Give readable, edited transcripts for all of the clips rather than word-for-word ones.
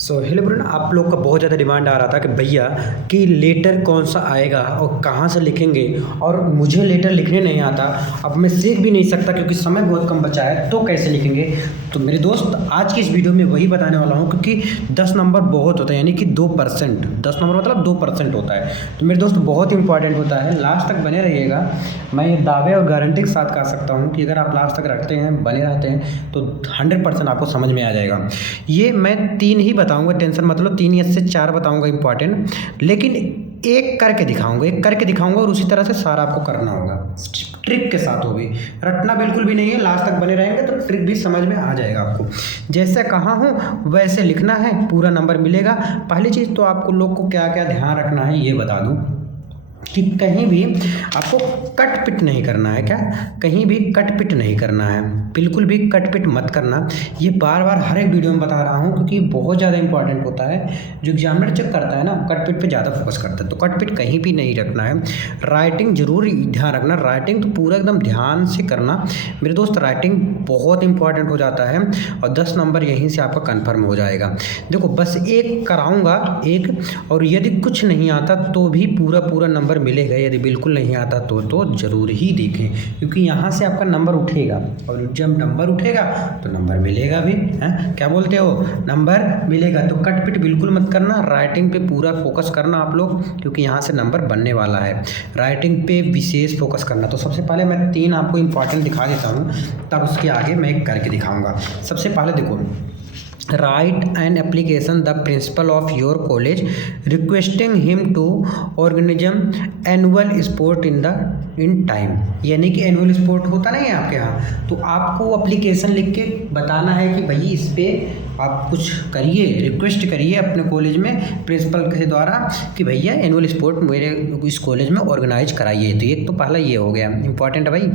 Hello brother, आप लोग का बहुत ज़्यादा डिमांड आ रहा था कि भैया कि लेटर कौन सा आएगा और कहाँ से लिखेंगे। और मुझे लेटर लिखने नहीं आता, अब मैं सीख भी नहीं सकता क्योंकि समय बहुत कम बचा है, तो कैसे लिखेंगे। तो मेरे दोस्त आज की इस वीडियो में वही बताने वाला हूँ, क्योंकि 10 नंबर बहुत होता है, यानी कि 2%। 10 नंबर मतलब 2% होता है। तो मेरे दोस्त बहुत इंपॉर्टेंट होता है, लास्ट तक बने रहिएगा। मैं ये दावे और गारंटी के साथ कह सकता हूँ कि अगर आप लास्ट तक रखते हैं, बने रहते हैं, तो 100% आपको समझ में आ जाएगा। ये मैं 3 ही बताऊंगा, टेंशन मतलब 3 या से 4 बताऊंगा इंपॉर्टेंट, लेकिन एक करके दिखाऊंगा और उसी तरह से सारा आपको करना होगा, ट्रिक के साथ होगी। रटना बिल्कुल भी नहीं है, लास्ट तक बने रहेंगे तो ट्रिक भी समझ में आ जाएगा आपको। जैसे कहा हूँ वैसे लिखना है, पूरा नंबर मिलेगा। पहली चीज़ तो आपको लोग को क्या क्या ध्यान रखना है ये बता दूँ कि कहीं भी आपको कट पिट नहीं करना है। क्या कहीं भी कट पिट नहीं करना है, बिल्कुल भी कट पिट मत करना। ये बार बार हर एक वीडियो में बता रहा हूँ क्योंकि बहुत ज़्यादा इंपॉर्टेंट होता है। जो एग्जामिनर चेक करता है ना, कट पिट पे ज़्यादा फोकस करता है, तो कट पिट कहीं भी नहीं रखना है। राइटिंग जरूर ध्यान रखना, राइटिंग तो पूरा एकदम ध्यान से करना मेरे दोस्त। राइटिंग बहुत इंपॉर्टेंट हो जाता है और 10 नंबर यहीं से आपका कन्फर्म हो जाएगा। देखो बस एक कराऊँगा एक, और यदि कुछ नहीं आता तो भी पूरा नंबर मिलेगा। यदि बिल्कुल नहीं आता तो ज़रूर ही देखें, क्योंकि यहाँ से आपका नंबर उठेगा, और जब नंबर उठेगा तो नंबर मिलेगा भी। हैं क्या बोलते हो, नंबर मिलेगा। तो कट पिट बिल्कुल मत करना, राइटिंग पे पूरा फोकस करना आप लोग, क्योंकि यहाँ से नंबर बनने वाला है। राइटिंग पे विशेष फोकस करना। तो सबसे पहले मैं 3 आपको इंपॉर्टेंट दिखा देता हूँ, तब उसके आगे मैं एक करके दिखाऊँगा। सबसे पहले देखो, write an application the principal of your college requesting him to organism annual sport in time। यानी कि एनुअल स्पोर्ट होता नहीं है आपके यहाँ, तो आपको एप्लीकेशन लिख के बताना है कि भाई इस पर आप कुछ करिए, रिक्वेस्ट करिए अपने कॉलेज में प्रिंसिपल के द्वारा कि भैया एनुअल स्पोर्ट मेरे इस कॉलेज में ऑर्गेनाइज कराइए। तो एक तो पहला ये हो गया, इंपॉर्टेंट है भाई,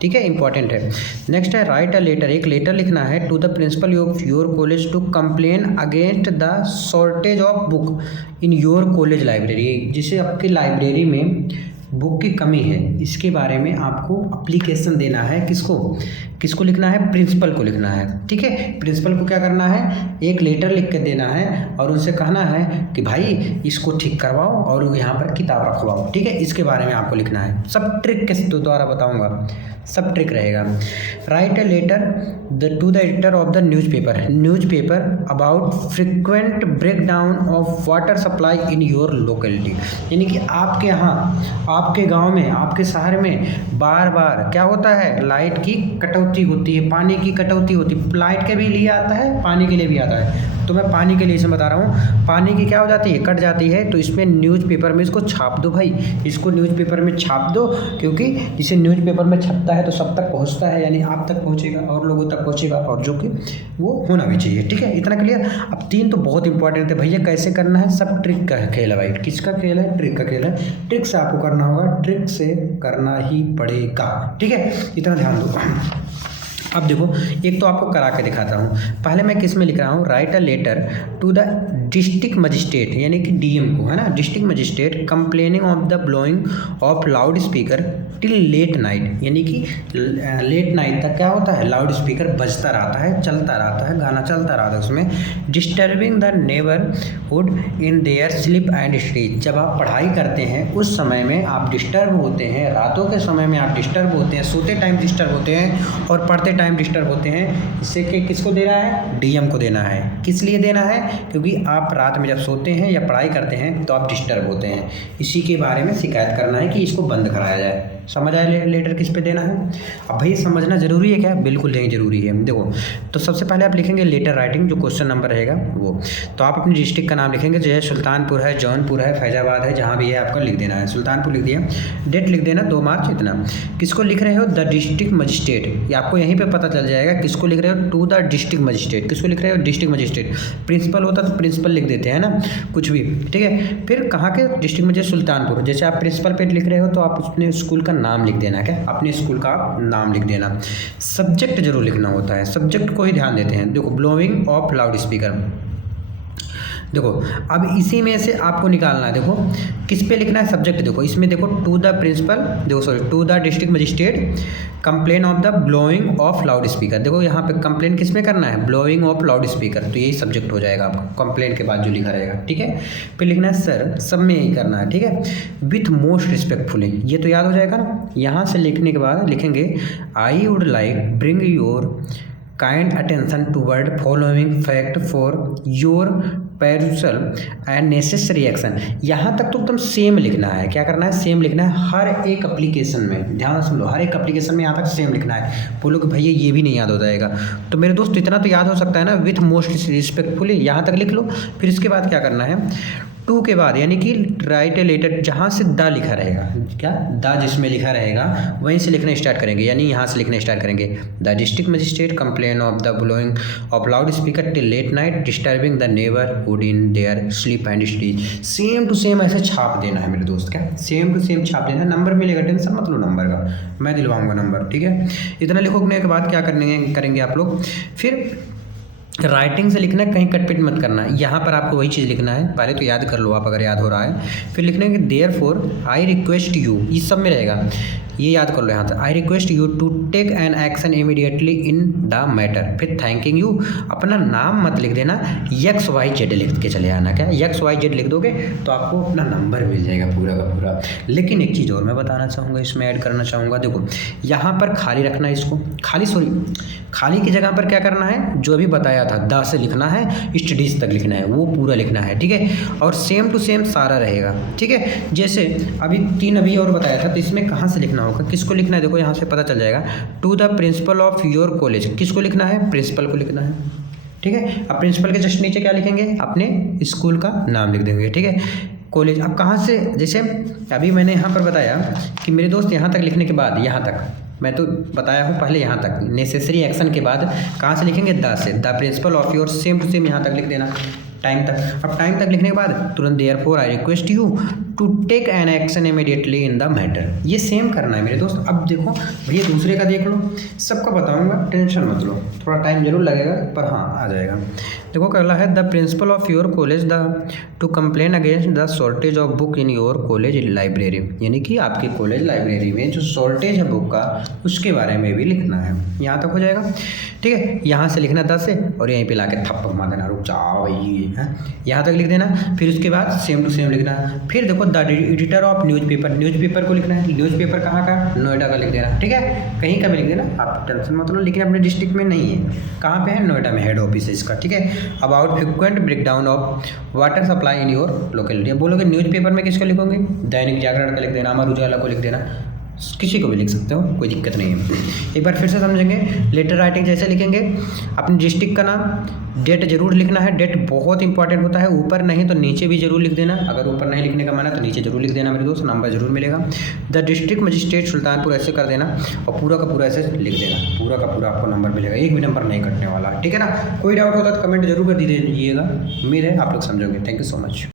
ठीक है, इंपॉर्टेंट है। नेक्स्ट है राइट अ लेटर, एक लेटर लिखना है to the principal of your college to complain against the shortage of book in your college library. जिसे आपकी लाइब्रेरी में बुक की कमी है, इसके बारे में आपको अप्लीकेशन देना है। किसको लिखना है, प्रिंसिपल को लिखना है। ठीक है, प्रिंसिपल को क्या करना है, एक लेटर लिख के देना है और उनसे कहना है कि भाई इसको ठीक करवाओ और यहाँ पर किताब रखवाओ। ठीक है, इसके बारे में आपको लिखना है। सब ट्रिक के द्वारा बताऊँगा, सब ट्रिक रहेगा। Write a letter to the editor of the newspaper about frequent breakdown of water supply in your locality. यानी कि आपके यहाँ, आपके गांव में, आपके शहर में बार बार क्या होता है, लाइट की कटौती होती है, पानी की कटौती होती है। लाइट के भी लिए आता है, पानी के लिए भी आता है। तो मैं पानी के लिए इसमें बता रहा हूँ, पानी की क्या हो जाती है, कट जाती है। तो इसमें न्यूज़पेपर में इसको छाप दो भाई, इसको न्यूज़पेपर में छाप दो, क्योंकि इसे न्यूज़पेपर में छपता है तो सब तक पहुँचता है, यानी आप तक पहुँचेगा और लोगों तक पहुँचेगा, और जो कि वो होना भी चाहिए। ठीक है, इतना क्लियर। अब 3 तो बहुत इंपॉर्टेंट है भैया, कैसे करना है, सब ट्रिक का खेल है भाई। किसका खेल है, ट्रिक का खेल है। ट्रिक से आपको करना होगा, ट्रिक से करना ही पड़ेगा। ठीक है, इतना ध्यान दो। अब देखो, एक तो आपको करा के दिखाता हूँ। पहले मैं किस में लिख रहा हूँ, write a letter to the district magistrate, यानी कि डीएम को, है ना, district magistrate complaining of the blowing of loud speaker till late night. यानी कि लेट नाइट तक क्या होता है, लाउड स्पीकर बजता रहता है, चलता रहता है, गाना चलता रहता है उसमें। Disturbing the neighbourhood in their sleep and sleep. जब आप पढ़ाई करते हैं उस समय में आप डिस्टर्ब होते हैं, रातों के समय में आप डिस्टर्ब होते हैं, सोते टाइम डिस्टर्ब होते हैं और पढ़ते टाइम डिस्टर्ब होते हैं। इससे कि किसको देना है, डीएम को देना है। किस लिए देना है, क्योंकि आप रात में जब सोते हैं या पढ़ाई करते हैं तो आप डिस्टर्ब होते हैं। इसी के बारे में शिकायत करना है कि इसको बंद कराया जाए। समझ आया लेटर किस पे देना है। अब भाई समझना जरूरी है क्या, बिल्कुल नहीं जरूरी है। देखो, तो सबसे पहले आप लिखेंगे लेटर राइटिंग, जो क्वेश्चन नंबर रहेगा वो। तो आप अपनी डिस्ट्रिक्ट का नाम लिखेंगे, जैसे सुल्तानपुर है, जौनपुर है, फैजाबाद है, जहाँ भी है आपको लिख देना है। सुल्तानपुर लिख दिया, डेट लिख देना 2 मार्च इतना। किसको लिख रहे हो, द डिस्ट्रिक्ट मजिस्ट्रेट। ये आपको यहीं पे पता चल जाएगा किसको लिख रहे हो, टू द डिस्ट्रिक्ट मजिस्ट्रेट। किसको लिख रहे हो, डिस्ट्रिक्ट मजिस्ट्रेट। प्रिंसिपल होता तो प्रिंसिपल लिख देते हैं ना, कुछ भी। ठीक है, फिर कहाँ के, डिस्ट्रिक्ट मजिस्ट्रेट सुल्तानपुर। जैसे आप प्रिंसिपल पे लिख रहे हो तो आप अपने स्कूल का नाम लिख देना, क्या अपने स्कूल का नाम लिख देना। सब्जेक्ट जरूर लिखना होता है, सब्जेक्ट को ही ध्यान देते हैं। देखो, ब्लोइंग ऑफ लाउड स्पीकर, देखो अब इसी में से आपको निकालना है। देखो किस पे लिखना है सब्जेक्ट, देखो इसमें देखो टू द प्रिंसिपल, देखो sorry to the district magistrate complain of the blowing of loud speaker. देखो यहाँ पे कंप्लेन किस में करना है, ब्लोइंग ऑफ लाउड स्पीकर, तो यही सब्जेक्ट हो जाएगा आपका कंप्लेन के बाद जो लिखा रहेगा। ठीक है, फिर लिखना है सर, सब में यही करना है। ठीक है, विथ मोस्ट रिस्पेक्टफुली, ये तो याद हो जाएगा ना। यहाँ से लिखने के बाद लिखेंगे I would like bring your kind attention toward following fact for your perusal and necessary action. यहाँ तक तो एकदम सेम लिखना है। क्या करना है, सेम लिखना है हर एक एप्लीकेशन में। ध्यान से सुन लो, हर एक एप्लीकेशन में यहाँ तक सेम लिखना है। बोलो कि भैया ये भी नहीं याद हो जाएगा, तो मेरे दोस्त इतना तो याद हो सकता है ना, विथ मोस्ट रिस्पेक्टफुली यहाँ तक लिख लो। फिर इसके बाद क्या करना है, टू के बाद यानी कि राइट ए लेटर, जहाँ से द लिखा रहेगा, क्या द जिसमें लिखा रहेगा वहीं से लिखना स्टार्ट करेंगे, यानी यहाँ से लिखना स्टार्ट करेंगे। The district magistrate complain of the blowing of loud speaker till late night disturbing the neighbourhood in their sleep and study. Same to same ऐसे छाप देना है मेरे दोस्त, क्या सेम टू सेम छाप देना है। नंबर मिलेगा, टेंशन मत लो नंबर का, मैं दिलवाऊंगा नंबर। ठीक है, इतना लिखोगे के बाद क्या करेंगे आप लोग, फिर राइटिंग से लिखना है, कहीं कटपिट मत करना है। यहाँ पर आपको वही चीज़ लिखना है, पहले तो याद कर लो आप अगर याद हो रहा है। फिर लिखना है कि देयरफॉर आई रिक्वेस्ट यू, इस सब में रहेगा, ये याद कर लो यहाँ तक। I request you to take an action immediately in the matter. फिर थैंकिंग यू, अपना नाम मत लिख देना, XYZ लिख के चले आना। क्या XYZ लिख दोगे तो आपको अपना नंबर मिल जाएगा पूरा का पूरा। लेकिन एक चीज़ और मैं बताना चाहूँगा, इसमें ऐड करना चाहूँगा, देखो यहाँ पर खाली रखना है इसको, खाली की जगह पर क्या करना है, जो भी बताया था द से लिखना है, स्टडीज़ तक लिखना है, वो पूरा लिखना है। ठीक है, और सेम टू सेम सारा रहेगा। ठीक है, जैसे अभी 3 अभी और बताया था, तो इसमें कहाँ से लिखना होगा, किसको लिखना है, देखो यहाँ से पता चल जाएगा। To the principal of your college, किसको लिखना है, प्रिंसिपल को लिखना है। ठीक है, अब प्रिंसिपल के जस्ट नीचे क्या लिखेंगे, अपने स्कूल का नाम लिख देंगे। ठीक है, कॉलेज अब कहाँ से, जैसे अभी मैंने यहाँ पर बताया कि मेरे दोस्त यहाँ तक लिखने के बाद, यहाँ तक मैं तो बताया हूँ पहले, यहाँ तक नेसेसरी एक्शन के बाद कहाँ से लिखेंगे, द से, the principal of your, same to same यहाँ तक लिख देना, टाइम तक। अब टाइम तक लिखने के बाद तुरंत therefore I request you to take an action immediately in the matter, ये सेम करना है मेरे दोस्त। अब देखो भैया दूसरे का देख लो, सबका बताऊंगा, टेंशन मत लो, थोड़ा टाइम जरूर लगेगा पर हाँ आ जाएगा। देखो कहला है the principal of your college the two complain against the shortage of book in your college library, यानी कि आपके कॉलेज लाइब्रेरी में जो शॉर्टेज है बुक का उसके बारे में भी लिखना है। यहाँ तक हो जाएगा। ठीक है, यहाँ से लिखना 10 से और यहीं पे लाके थप्पड़ मार देना, रुक जाओ भाई, यहाँ तक लिख देना। फिर उसके बाद सेम टू सेम लिखना। फिर देखो द एडिटर ऑफ न्यूज़पेपर को लिखना है। न्यूज़पेपर कहाँ का, नोएडा का लिख देना। ठीक है, कहीं का भी लिख देना, आप टेंशन मत लो, लेकिन अपने डिस्ट्रिक्ट में नहीं है, कहाँ पे है, नोएडा में हेड ऑफिस है इसका। ठीक है, about frequent breakdown of water supply in your locality, बोलोगे न्यूज़पेपर में किसको लिखोगे, दैनिक जागरण का लिख देना, अमर उजाला को लिख देना, किसी को भी लिख सकते हो, कोई दिक्कत नहीं है। एक बार फिर से समझेंगे, लेटर राइटिंग जैसे लिखेंगे, अपने डिस्ट्रिक्ट का नाम, डेट जरूर लिखना है, डेट बहुत इंपॉर्टेंट होता है, ऊपर नहीं तो नीचे भी जरूर लिख देना, अगर ऊपर नहीं लिखने का माना तो नीचे जरूर लिख देना मेरे दोस्त, नंबर जरूर मिलेगा। द डिस्ट्रिक्ट मजिस्ट्रेट सुल्तानपुर ऐसे कर देना और पूरा का पूरा ऐसे लिख देना, पूरा का पूरा आपको नंबर मिलेगा, एक भी नंबर नहीं कटने वाला। ठीक है ना, कोई डाउट होता तो कमेंट जरूर कर दीजिएगा, उम्मीद है आप लोग समझोगे। Thank you so much.